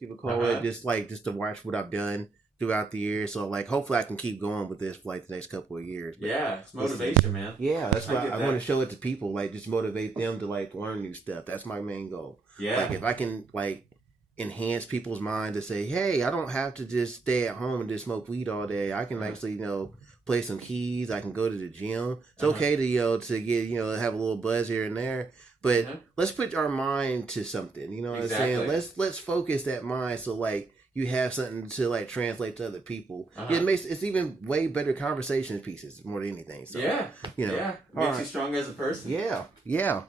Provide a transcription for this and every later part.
people call it, just to watch what I've done throughout the years. So like, hopefully I can keep going with this for like the next couple of years. But it's motivation, man. Yeah, that's why I want to show it to people, like just motivate them to like learn new stuff. That's my main goal. Yeah, like if I can like enhance people's mind to say, hey, I don't have to just stay at home and just smoke weed all day. I can actually, play some keys. I can go to the gym. It's okay to, to get, have a little buzz here and there. But let's put our mind to something. You know what I'm saying? Let's focus that mind so like you have something to like translate to other people. It's even way better conversation pieces more than anything. So makes you stronger as a person. Yeah.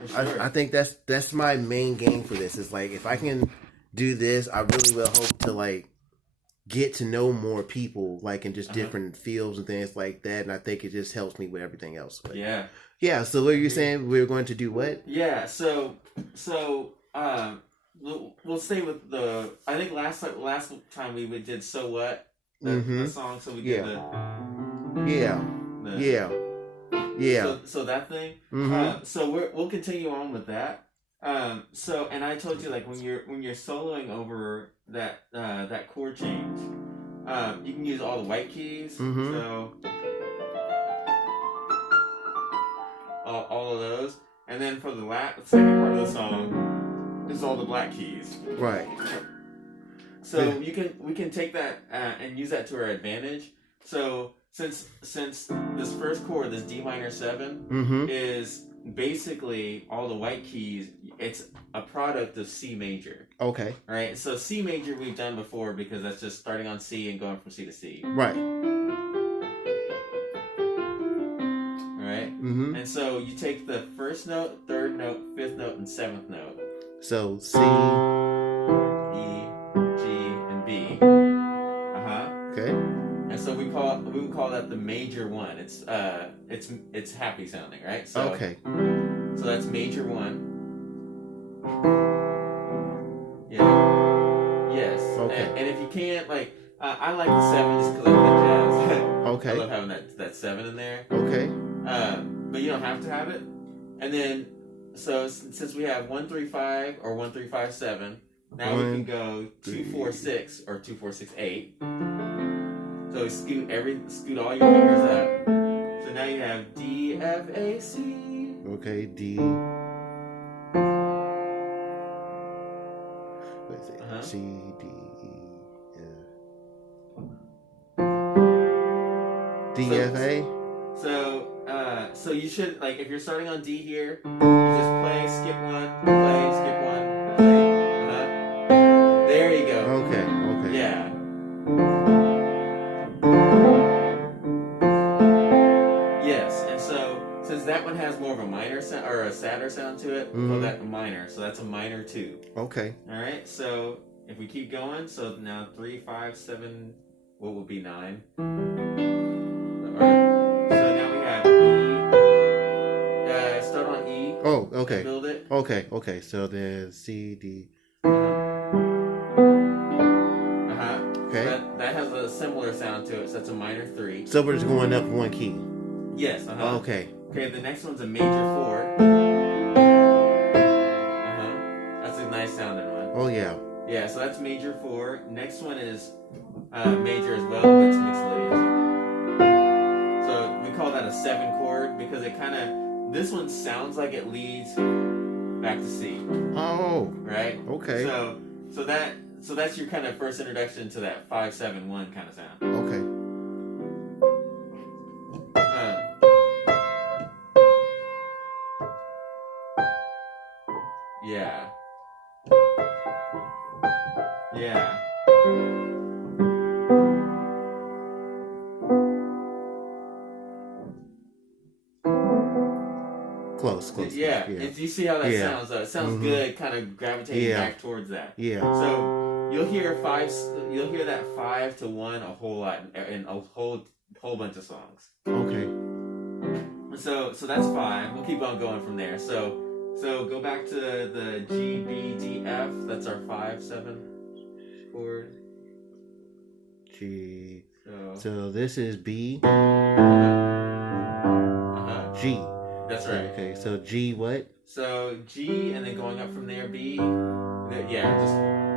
Sure. I think that's my main game for this. Is like if I can do this, I really will hope to like get to know more people, like in just different fields and things like that. And I think it just helps me with everything else. But, yeah. So what are you saying? We're going to do what? Yeah. So we'll stay with the. I think last time we did "So What" the song. So we did So that thing. So we'll continue on with that. So, and I told you, like, when you're soloing over that chord change, you can use all the white keys. So all of those, and then for the second part of the song is all the black keys. Right. So we can take that and use that to our advantage. So since this first chord, this D minor 7, is basically all the white keys, it's a product of C major. Okay. All right. So C major we've done before because that's just starting on C and going from C to C. Right. All right. And so you take the first note, third note, fifth note, and seventh note. So C, E, G, and B. Okay. And so we would call that the major one. It's happy sounding, right? So, okay. So that's major 1. Yeah. Yes. Okay. And if you can't, like, I like the 7 just because I like jazz. Okay. I love having that 7 in there. Okay. But you don't have to have it. And then, so since we have 1 3 5 or 1 3 5 7, now we can go 2 4 6 or 2 4 6 8. So scoot all your fingers up. So now you have D, F, A, C. Okay, D. Let's see. C, D, E, F. D, F, A. So you should, like, if you're starting on D here, you just play, skip 1, play, skip 1, play. There you go. Okay. Yeah. Yes, and so since that one has more of a minor sound or a sadder sound to it, we call that a minor. So that's a minor 2. Okay. All right. So if we keep going, so now 3, 5, 7, what would be 9? So now we have E. Start on E. Oh, okay. Build it. Okay. So then C, D. Okay. That has a similar sound to it, so that's a minor 3. So we're just going up 1 key. Yes. Okay. Okay, the next one's a major 4. That's a nice sounding one. Oh yeah. Yeah, so that's major 4. Next one is major as well, but it's mixolydian. So we call that a 7 chord because it kind of, this one sounds like it leads back to C. Oh. Right? Okay. So that's your kind of first introduction to that 5-7-1 kind of sound. Okay. Yeah. Yeah. Close. Yeah. You see how that sounds, though? It sounds good, kind of gravitating back towards that. Yeah. So you'll hear that 5 to 1 a whole lot in a whole bunch of songs. Okay. So that's 5. We'll keep on going from there. So go back to the G, B, D, F. That's our 5-7 chord. G. So this is B. G. That's right. Okay. So G what? So G and then going up from there B. Yeah, just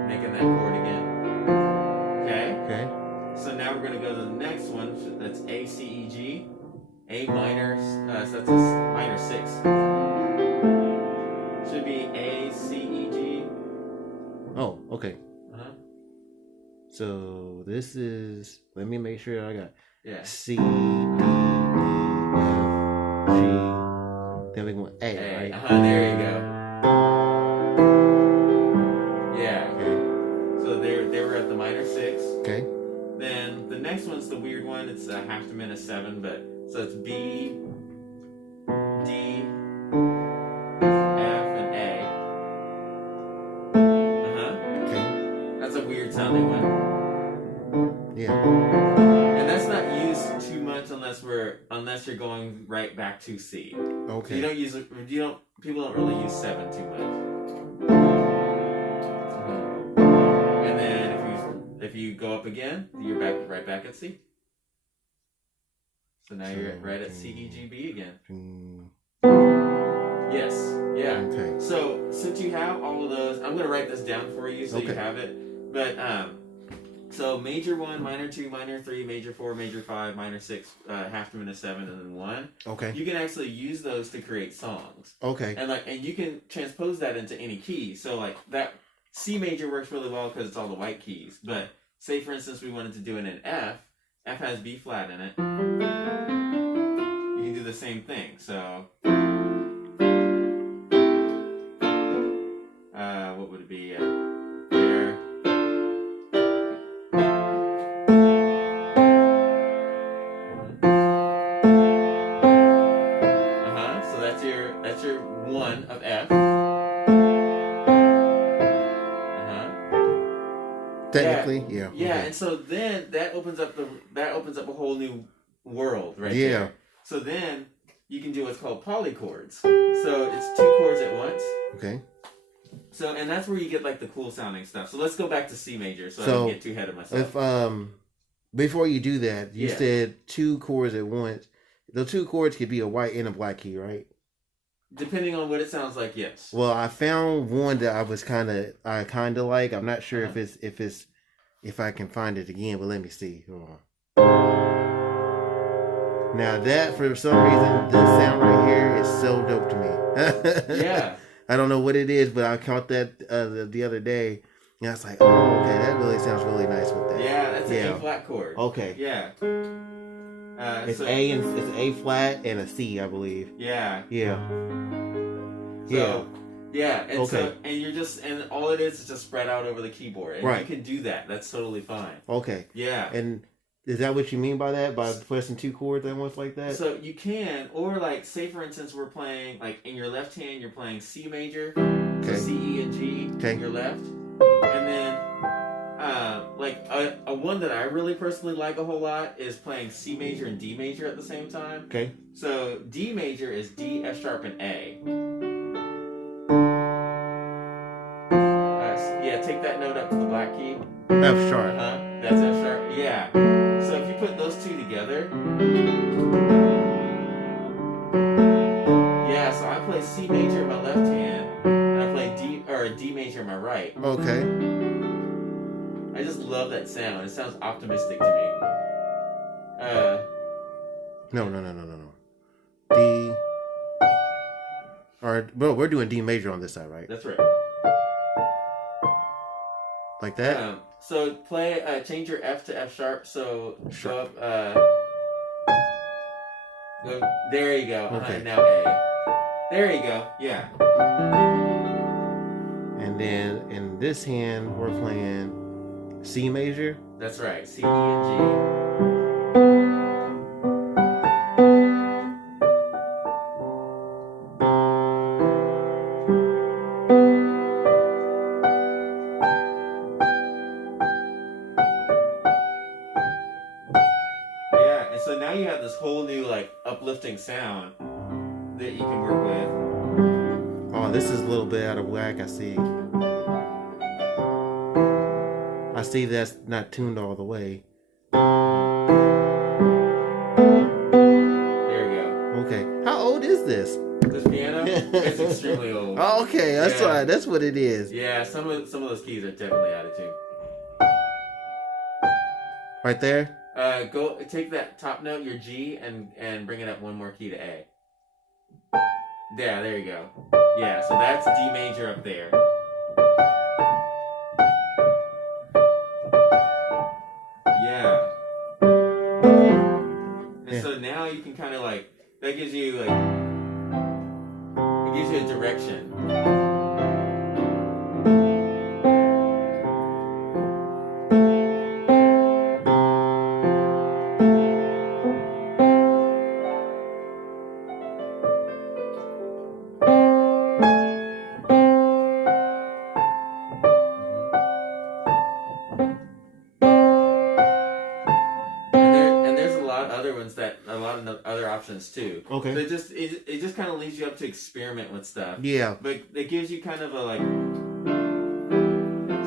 making that chord again. A minor, so that's a minor 6. Should be A, C, E, G. Oh, okay. Uh-huh. So this is. Let me make sure I got Yeah. C, D, E, F, G. Then we go A, right? There you go. Yeah. Okay. So they were at the minor 6. Okay. Then the next one's the weird one. It's a half diminished 7, but so it's B, D, F, and A. Okay. That's a weird sounding one. Yeah. And that's not used too much unless you're going right back to C. Okay. People don't really use 7 too much. And then if you go up again, you're right back at C. So now you're right at C, E, G, B again. Yes. Yeah. Okay. So since you have all of those, I'm going to write this down for you so you Okay. have it. But so major 1, minor 2, minor 3, major 4, major 5, minor 6, half diminished 7, and then 1. Okay. You can actually use those to create songs. Okay. And you can transpose that into any key. So like that C major works really well because it's all the white keys. But say for instance we wanted to do it in F. F has B flat in it. You can do the same thing. So what would it be? There. So that's your 1 of F. Technically, yeah. Yeah, Okay. and so then that opens up a whole new world right Yeah. there. So then you can do what's called polychords. So it's 2 chords at once. Okay. So and that's where you get like the cool sounding stuff. So let's go back to C major so I So, don't get too ahead of myself. If before you do that, you Yeah. said 2 chords at once. The 2 chords could be a white and a black key, right? Depending on what it sounds like, yes. Well, I found one that I kind of like. I'm not sure if I can find it again, but let me see. Hold on. Now that for some reason the sound right here is so dope to me. Yeah. I don't know what it is, but I caught that the other day, and I was like, oh, okay, that really sounds really nice with that. Yeah, that's an A flat chord. Okay. Yeah. It's A flat and a C, I believe. Yeah. Yeah. So, yeah, and Okay. and all it is just spread out over the keyboard. And Right. you can do that. That's totally fine. Okay. Yeah. And is that what you mean by that? By pressing 2 chords at once like that? So you can, or like, say for instance, we're playing, like in your left hand, you're playing C major, Okay. so C, E, and G in your left. And then, like, a one that I really personally like a whole lot is playing C major and D major at the same time. Okay. So D major is D, F sharp, and A. Yeah, take that note up to the black key. F sharp. That's F sharp. Yeah. So if you put those two together, yeah. So I play C major in my left hand, and I play D major in my right. Okay. I just love that sound. It sounds optimistic to me. No. D. All right, bro, we're doing D major on this side, right? That's right. Like that? So play, change your F to F sharp. So Sure. go up, there you go. Okay. Now A. There you go. Yeah. And then in this hand, we're playing C major. That's right. C, E, and G. Yeah, and so now you have this whole new like uplifting sound that you can work with. Oh, this is a little bit out of whack, I see. I see that's not tuned all the way. There you go. Okay. How old is this? This piano, it's extremely old. Oh, okay, that's Yeah. right. That's what it is. Yeah, some of those keys are definitely out of tune. Right there? Go take that top note, your G, and bring it up one more key to A. Yeah, there you go. Yeah, so that's D major up there. Yeah. And so now you can kind of like, that gives you like, it gives you a direction. A lot of other options too. Okay. So it just kind of leaves you up to experiment with stuff. Yeah. But it gives you kind of a like.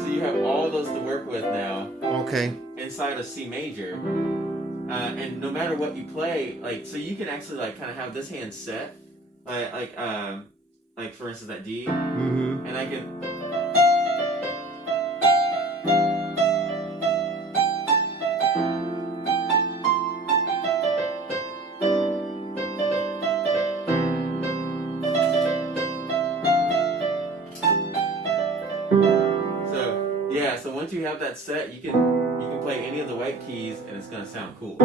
So you have all those to work with now. Okay. Inside of C major, and no matter what you play, like so you can actually like kind of have this hand set, like for instance that D, and I can. So once you have that set, you can play any of the white keys and it's gonna sound cool.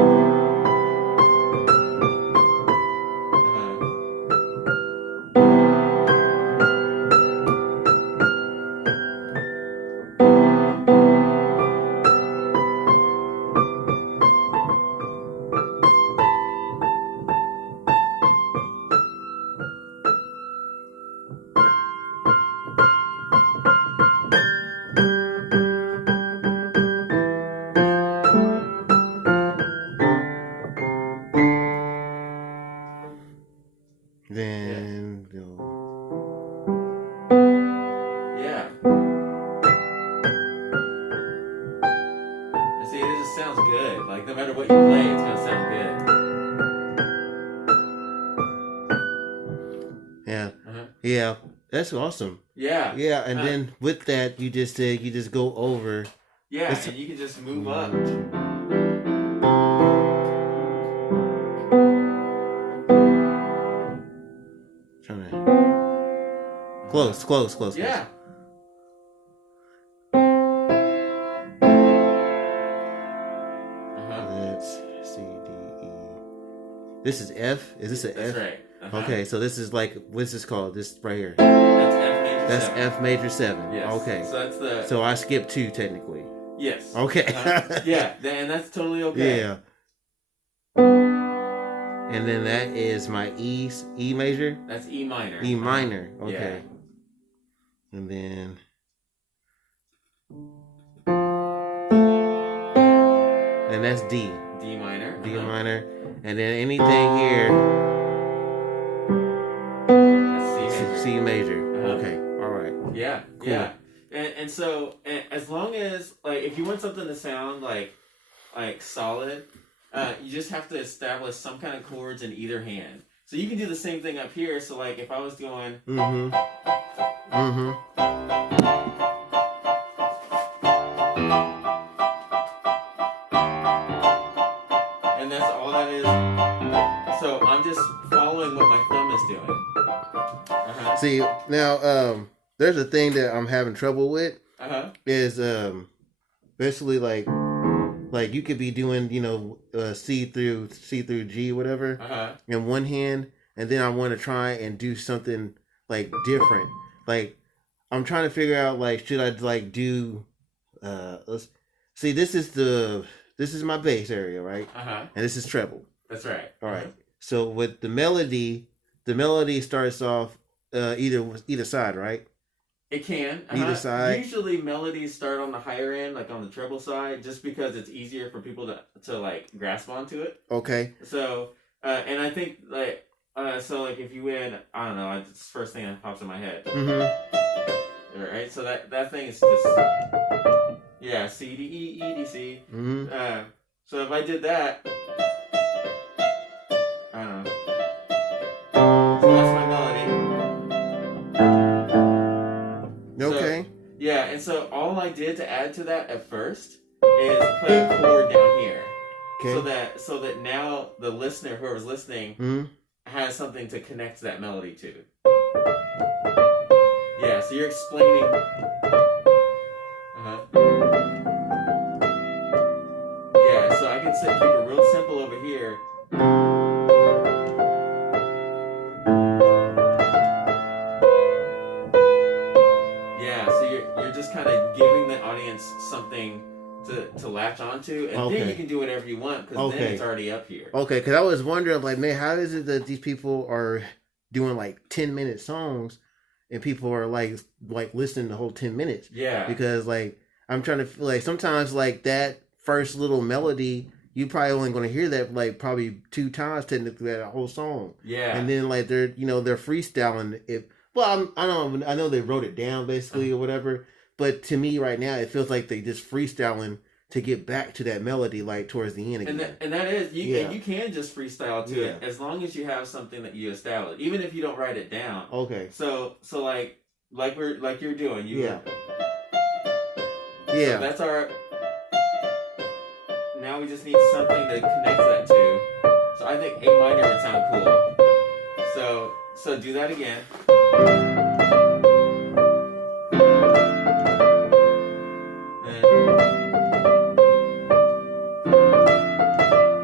Then yeah. And see, it just sounds good. Like no matter what you play, it's gonna sound good. Yeah. Yeah. That's awesome. Yeah. Yeah, and then with that, you just go over. Yeah, and you can just move up. Close. Yeah. Let's C, D, E. This is F? Is this an F? That's right. Okay, so this is like, what's this called? This right here. That's F major 7. That's F major 7. Yes. Okay. So that's the... So I skipped 2 technically. Yes. Okay. Yeah, and that's totally okay. Yeah. And then that is my E major? That's E minor. E minor. Okay. Yeah. And then and that's D. D minor. D minor. And then anything here, that's C major. Okay. All right. Yeah. Cool. Yeah. And so as long as like if you want something to sound like solid, you just have to establish some kind of chords in either hand. So you can do the same thing up here. So like if I was going and that's all that is. So I'm just following what my thumb is doing. See, now there's a thing that I'm having trouble with. Is basically like you could be doing, C through G, whatever, in one hand, and then I want to try and do something like different. Like I'm trying to figure out like should I like do see this is my bass area, right? And this is treble. That's right. All right. So with the melody starts off either side, right? It can. Either side. Usually melodies start on the higher end, like on the treble side, just because it's easier for people to like grasp onto it. Okay. So, and I think like, so like if you win, I don't know, it's the first thing that pops in my head. All right. So that thing is just, yeah, C, D, E, E, D, C. So if I did that, I don't know. So that's my melody. Okay. So, yeah, and so all I did to add to that at first is play a chord down here. Okay. So that now the listener, whoever's listening, Mm-hmm. has something to connect that melody to. Yeah, so you're explaining. Yeah, so I can keep it real simple over here. Yeah, so you're just kind of giving the audience something to latch onto, and then you can do whatever you want, because then it's already up here. Okay, because I was wondering, like, man, how is it that these people are doing like 10-minute songs, and people are like listening the whole 10 minutes? Yeah. Because like I'm trying to feel like sometimes like that first little melody, you probably only going to hear that like probably 2 times technically that whole song. Yeah. And then like they're freestyling it. Well, I know they wrote it down basically or whatever. But to me right now, it feels like they just freestyling to get back to that melody like towards the end again. And that is you can just freestyle to it as long as you have something that you establish, even if you don't write it down. Okay. So like you're doing. Yeah. So that's our. Now we just need something to connect that to. So I think A minor would sound cool. So do that again.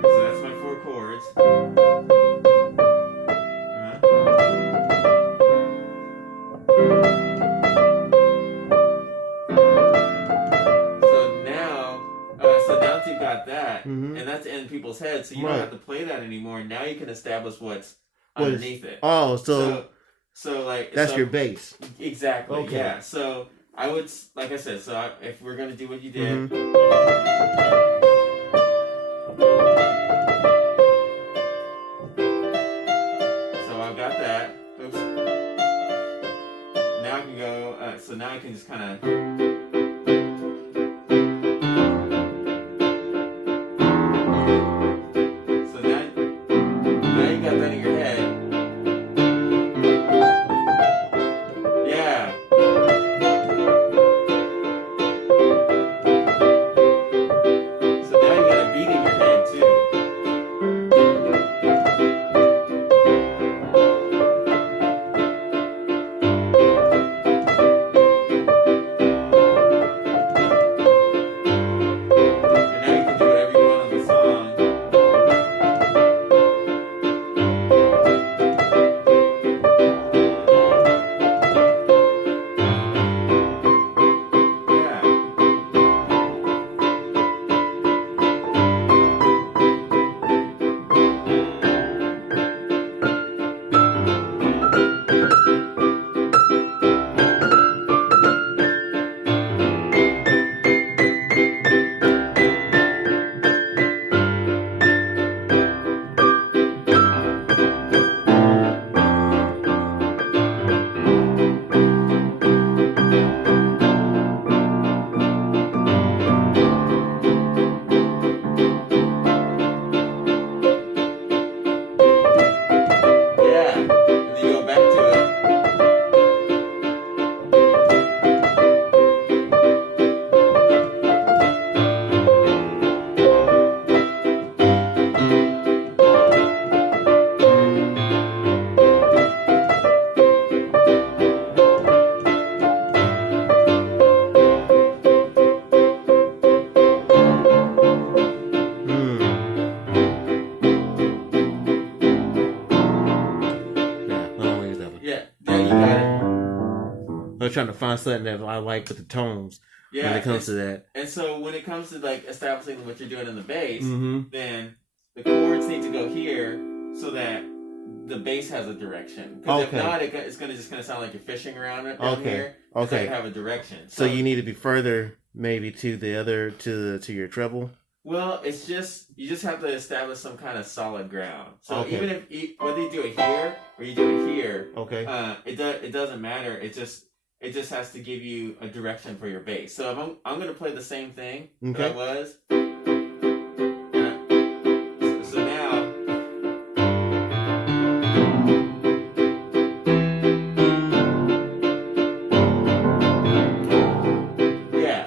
So that's my 4 chords. So now that you've got that, and that's in people's heads, so you don't have to play that anymore. Now you can establish what's underneath it. Oh, so like that's your bass. Exactly. Okay. Yeah. So I would, like I said, if we're gonna do what you did. So I've got that. Oops. Now I can go. So now I can just kind of. Trying to find something that I like with the tones when it comes to that. And so when it comes to like establishing what you're doing in the bass, then the chords need to go here so that the bass has a direction. Because if not, it's going to just kind of sound like you're fishing around it down here. Okay. You have a direction. So you need to be further maybe to the other to your treble. Well, it's just you just have to establish some kind of solid ground. So even if whether you do it here or you do it here, it doesn't matter. It just has to give you a direction for your bass. So if I'm going to play the same thing that I was. So now. Yeah.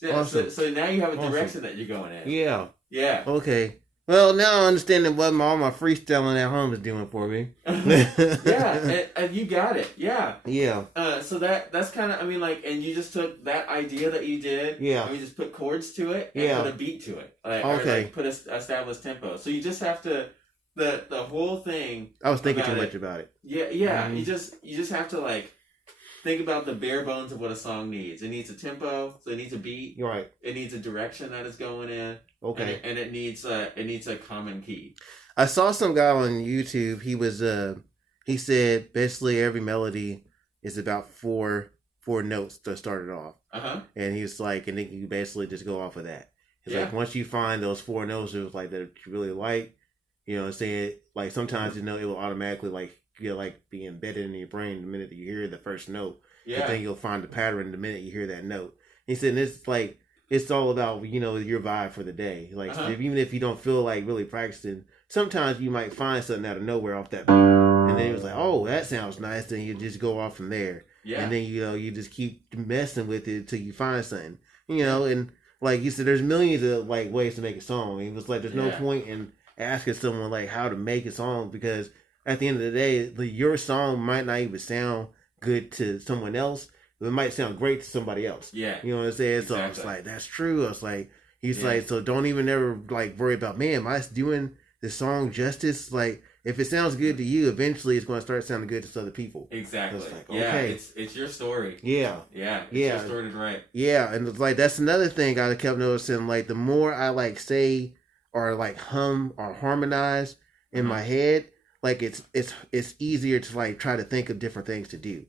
Yeah, Awesome. so now you have a Awesome. direction that you're going in. Yeah. Yeah. Okay. Well, now I understand what all my freestyling at home is doing for me. Yeah, and you got it. Yeah. Yeah. So that's kind of, I mean, like, and you just took that idea that you did. Yeah. And we just put chords to it and Yeah. put a beat to it. Like, Okay. Or like put a established tempo. So you just have to, the whole thing. I was thinking about too much about it. Yeah. You just have to like think about the bare bones of what a song needs. It needs a tempo, so it needs a beat. You're right. It needs a direction that it's going in. Okay. And it needs a common key. I saw some guy on YouTube. He was he said basically every melody is about four notes to start it off. And he was like, and then you basically just go off of that. It's like once you find those 4 notes that like that you really like, you know what I'm saying? Like sometimes it will automatically like be embedded in your brain the minute that you hear the first note. Yeah. But then you'll find the pattern the minute you hear that note. He said it's like it's all about, your vibe for the day. Like even if you don't feel like really practicing, sometimes you might find something out of nowhere off that beat. And then it was like, oh, that sounds nice. Then you just go off from there. Yeah. And then you just keep messing with it till you find something. And like you said, there's millions of like ways to make a song. It was like there's no point in asking someone like how to make a song, because at the end of the day, your song might not even sound good to someone else. It might sound great to somebody else. Yeah. You know what I'm saying? Exactly. So I was like, that's true. I was like, he's like, so don't even ever like worry about, man, am I doing the song justice? Like, if it sounds good to you, eventually it's going to start sounding good to other people. Exactly. Like, yeah. okay. It's your story. Yeah. Yeah. It's your story to write. Yeah. And it's like, that's another thing I kept noticing. Like, the more I like say or like hum or harmonize in my head, like it's easier to like try to think of different things to do.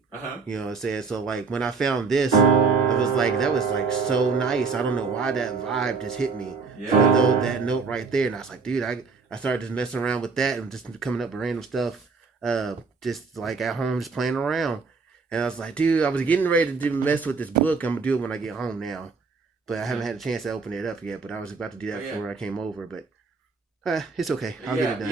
You know what I'm saying? So like when I found this, I was like, that was like so nice. I don't know why that vibe just hit me. Yeah. That note right there, and I was like, dude, I started just messing around with that and just coming up with random stuff, just like at home, just playing around. And I was like, dude, I was getting ready to mess with this book. I'm gonna do it when I get home now, but I haven't had a chance to open it up yet. But I was about to do that before I came over, but. It's okay. I'll get it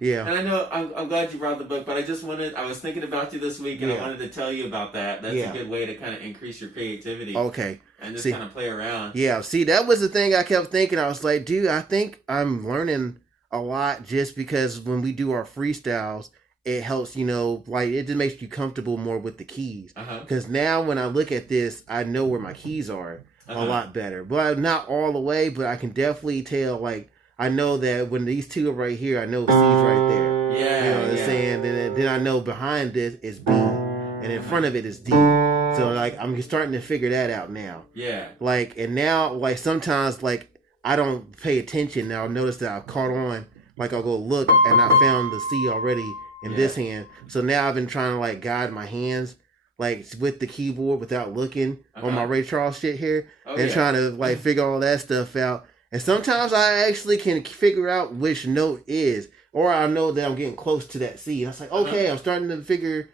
done. And I know I'm glad you brought the book, but I was thinking about you this week, and I wanted to tell you about that. That's a good way to kind of increase your creativity. Okay. And just kind of play around. Yeah. See, that was the thing I kept thinking. I was like, dude, I think I'm learning a lot just because when we do our freestyles, it helps, like it just makes you comfortable more with the keys. Because now when I look at this, I know where my keys are a lot better. But not all the way, but I can definitely tell, like, I know that when these two are right here, I know C's right there. Yeah. You know what I'm saying? Then I know behind this is B, and in front of it is D. So like I'm starting to figure that out now. Yeah. Like, and now like sometimes like I don't pay attention. Now I'll notice that I've caught on. Like I'll go look and I found the C already in this hand. So now I've been trying to like guide my hands like with the keyboard without looking on my Ray Charles shit here and trying to like figure all that stuff out. And sometimes I actually can figure out which note is, or I know that I'm getting close to that C. And I was like, okay, I'm starting to figure,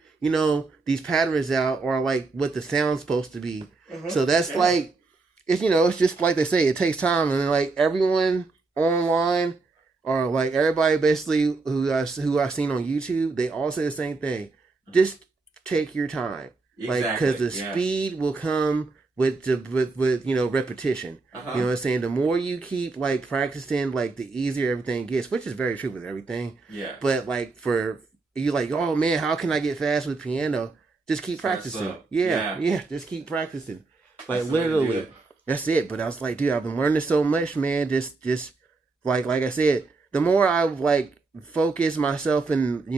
these patterns out, or like what the sound's supposed to be. So that's like, it's it's just like they say, it takes time, and like everyone online, or like everybody basically who I've seen on YouTube, they all say the same thing. Just take your time, like because the speed will come with repetition. You know what I'm saying? The more you keep like practicing, like the easier everything gets, which is very true with everything. Yeah. But like for you, like, oh man, how can I get fast with piano? Just keep practicing. Yeah. Just keep practicing. Like that's literally, that's it. But I was like, dude, I've been learning so much, man. Just like I said, the more I like focus myself and